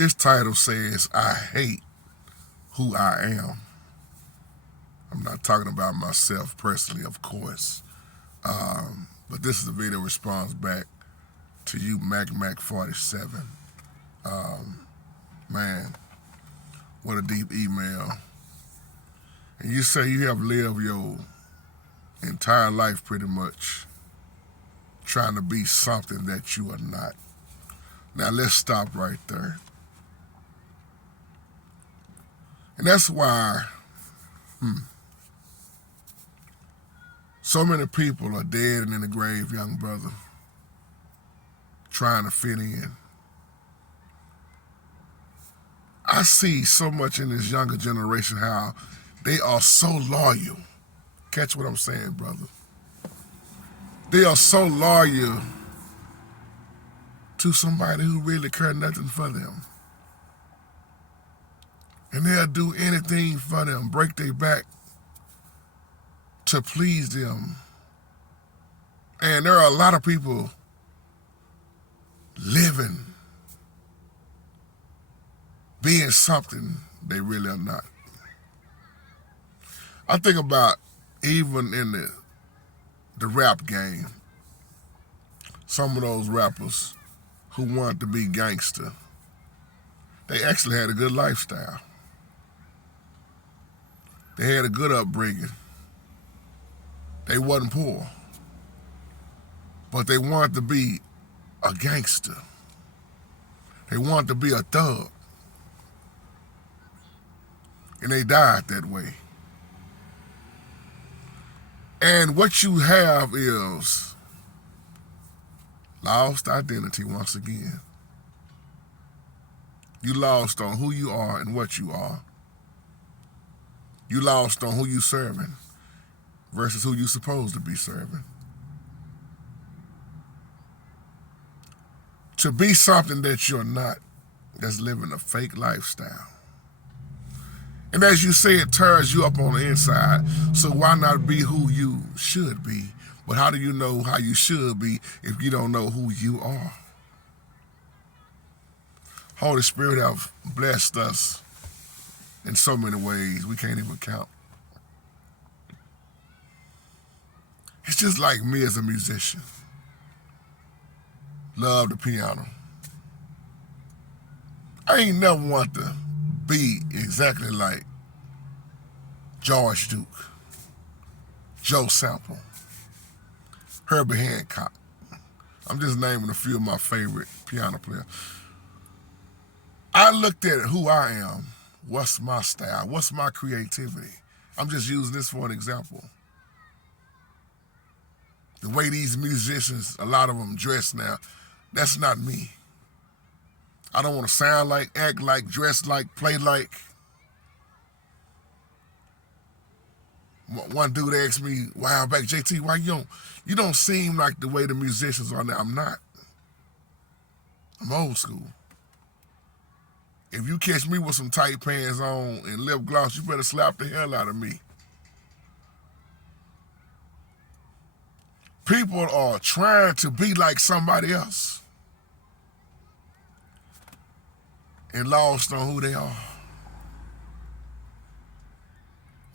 This title says, I hate who I am. I'm not talking about myself personally, of course. But this is a video response back to you, Mac47. Man, what a deep email. And you say you have lived your entire life pretty much trying to be something that you are not. Now let's stop right there. And that's why so many people are dead and in the grave, young brother, trying to fit in. I see so much in this younger generation how they are so loyal. Catch what I'm saying, brother. They are so loyal to somebody who really cares nothing for them. And they'll do anything for them, break their back to please them. And there are a lot of people living, being something they really are not. I think about even in the rap game, some of those rappers who wanted to be gangster, they actually had a good lifestyle. They had a good upbringing. They wasn't poor, but they wanted to be a gangster. They wanted to be a thug. And they died that way. And what you have is lost identity once again. You lost on who you are and what you are. You lost on who you serving versus who you supposed to be serving. To be something that you're not, that's living a fake lifestyle. And as you say, it tears you up on the inside. So why not be who you should be? But how do you know how you should be if you don't know who you are? Holy Spirit have blessed us in so many ways we can't even count. It's just like me as a musician. Love the piano. I ain't never want to be exactly like George Duke, Joe Sample, Herbie Hancock. I'm just naming a few of my favorite piano players. I looked at who I am. What's my style? What's my creativity? I'm just using this for an example. The way these musicians, a lot of them dress now, that's not me. I don't want to sound like, act like, dress like, play like. One dude asked me a while back, JT, why you don't seem like the way the musicians are now? I'm not. I'm old school. If you catch me with some tight pants on and lip gloss, you better slap the hell out of me. People are trying to be like somebody else and lost on who they are.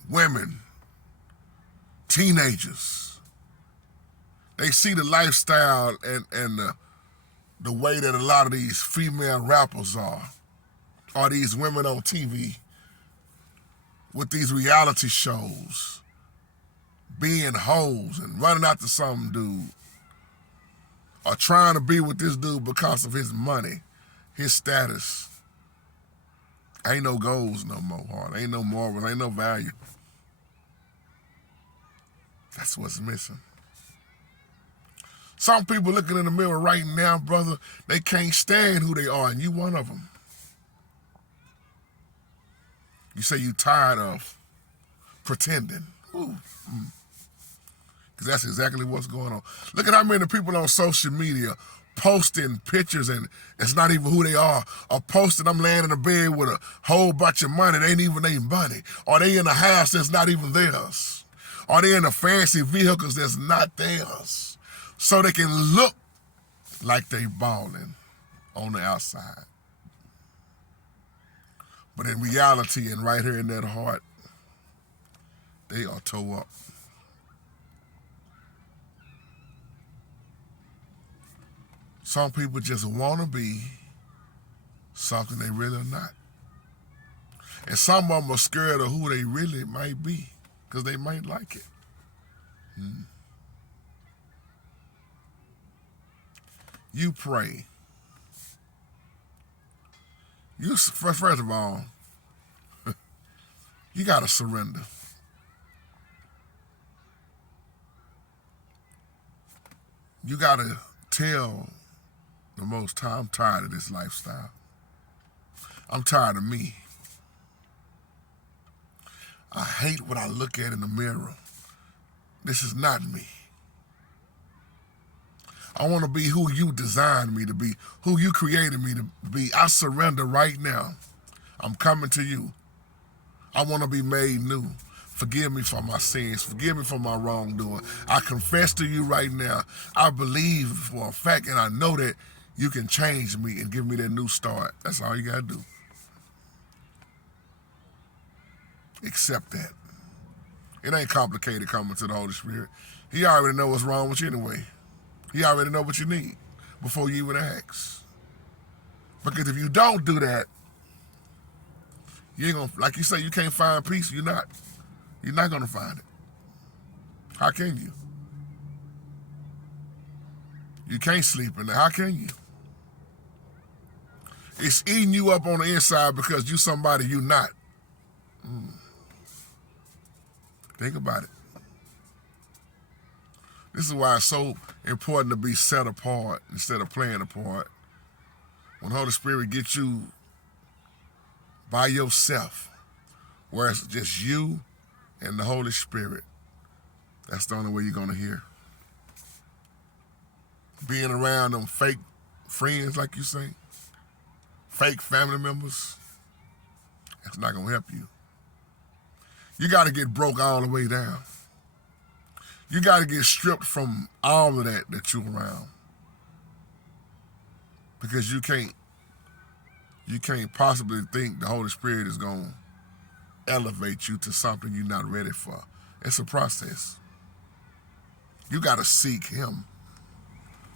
Women, teenagers, they see the lifestyle and the way that a lot of these female rappers are, or these women on TV with these reality shows, being hoes and running after some dude, or trying to be with this dude because of his money, his status. Ain't no goals no more, hard. Ain't no morals, ain't no value. That's what's missing. Some people looking in the mirror right now, brother, they can't stand who they are, and you one of them. You say you tired of pretending. Ooh. Because that's exactly what's going on. Look at how many people on social media posting pictures and it's not even who they are, or posting I'm laying in a bed with a whole bunch of money that ain't even their money, or they in a house that's not even theirs, or they in a fancy vehicles that's not theirs, so they can look like they balling on the outside. But in reality and right here in their heart, they are tore up. Some people just want to be something they really are not. And some of them are scared of who they really might be because they might like it. You pray. First of all, you got to surrender. You got to tell the Most High, I'm tired of this lifestyle. I'm tired of me. I hate what I look at in the mirror. This is not me. I want to be who you designed me to be, who you created me to be. I surrender right now. I'm coming to you. I want to be made new. Forgive me for my sins. Forgive me for my wrongdoing. I confess to you right now. I believe for a fact and I know that you can change me and give me that new start. That's all you got to do. Accept that. It ain't complicated coming to the Holy Spirit. He already know what's wrong with you anyway. He already know what you need before you even ask. Because if you don't do that, you ain't gonna, like you say, you can't find peace. You're not gonna find it. How can you? You can't sleep in there. How can you? It's eating you up on the inside because you somebody you not. Think about it. This is why it's so important to be set apart instead of playing a part. When the Holy Spirit gets you by yourself, where it's just you and the Holy Spirit, that's the only way you're going to hear. Being around them fake friends, like you say, fake family members, that's not going to help you. You got to get broke all the way down. You got to get stripped from all of that you're around. Because you can't possibly think the Holy Spirit is going to elevate you to something you're not ready for. It's a process. You got to seek him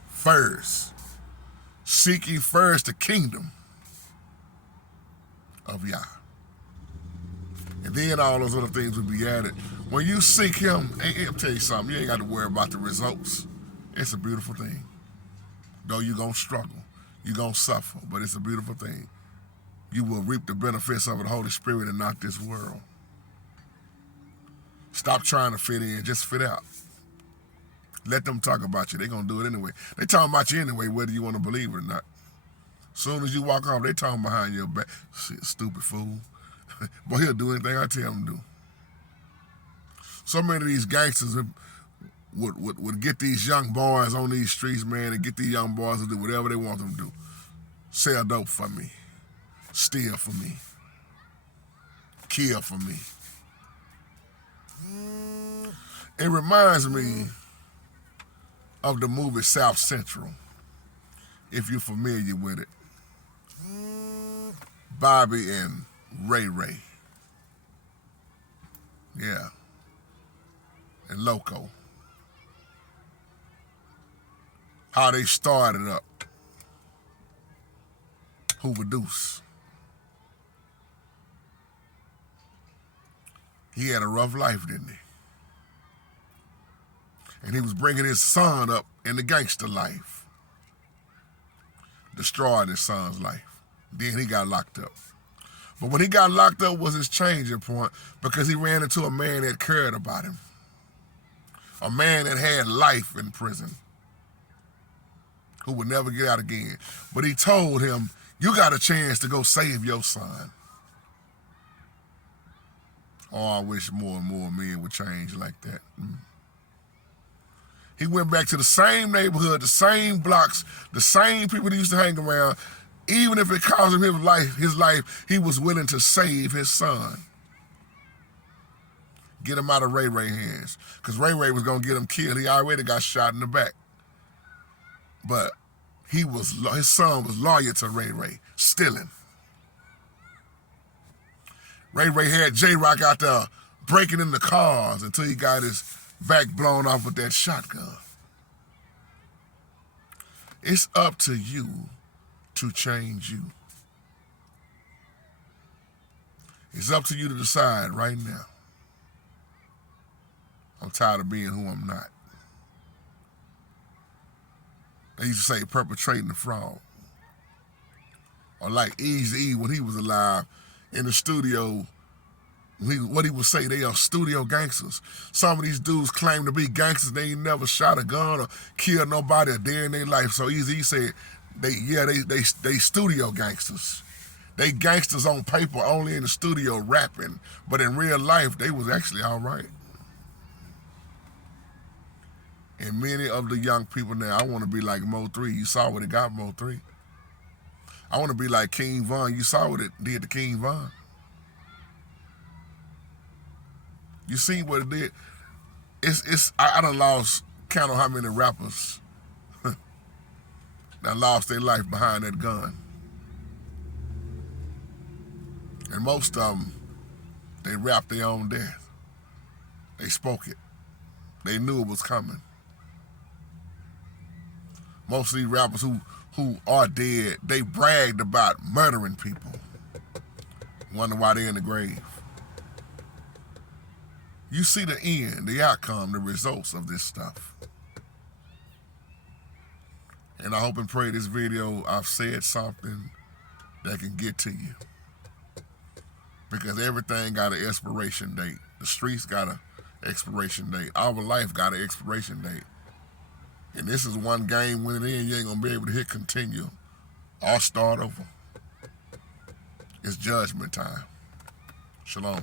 first. Seek ye first the kingdom of Yah. And then all those other things will be added. When you seek him, I'll tell you something, you ain't got to worry about the results. It's a beautiful thing. Though you're going to struggle, you're going to suffer, but it's a beautiful thing. You will reap the benefits of the Holy Spirit and not this world. Stop trying to fit in, just fit out. Let them talk about you. They're going to do it anyway. They talking about you anyway, whether you want to believe it or not. As soon as you walk off, they talking behind your back. Shit, stupid fool. Boy, he'll do anything I tell him to do. So many of these gangsters would get these young boys on these streets, man, and get these young boys to do whatever they want them to do. Sell dope for me. Steal for me. Kill for me. It reminds me of the movie South Central, if you're familiar with it. Bobby and Ray Ray. Yeah. And Loco. How they started up. Hoover Deuce. He had a rough life, didn't he? And he was bringing his son up in the gangster life. Destroying his son's life. Then he got locked up. But when he got locked up was his changing point because he ran into a man that cared about him. A man that had life in prison. Who would never get out again. But he told him, you got a chance to go save your son. Oh, I wish more and more men would change like that. He went back to the same neighborhood, the same blocks, the same people he used to hang around. Even if it cost him his life, he was willing to save his son. Get him out of Ray Ray's hands. Because Ray Ray was going to get him killed. He already got shot in the back. But his son was loyal to Ray Ray, stealing. Ray had J-Rock out there breaking into cars until he got his back blown off with that shotgun. It's up to you to change you. It's up to you to decide right now. I'm tired of being who I'm not. They used to say perpetrating the fraud. Or like Eazy-E when he was alive in the studio, what he would say, they are studio gangsters. Some of these dudes claim to be gangsters. They ain't never shot a gun or killed nobody a day in their life. So Eazy-E said, they studio gangsters. They gangsters on paper, only in the studio rapping. But in real life, they was actually all right. And many of the young people now, I want to be like Mo 3. You saw what it got, Mo 3. I want to be like King Von. You saw what it did to King Von. You seen what it did. I done lost count on how many rappers that lost their life behind that gun. And most of them, they rapped their own death. They spoke it. They knew it was coming. Most of these rappers who are dead, they bragged about murdering people. Wonder why they're in the grave. You see the end, the outcome, the results of this stuff. And I hope and pray this video I've said something that can get to you. Because everything got an expiration date. The streets got an expiration date. Our life got an expiration date. And this is one game, when it ends, you ain't gonna be able to hit continue or start over. It's judgment time. Shalom.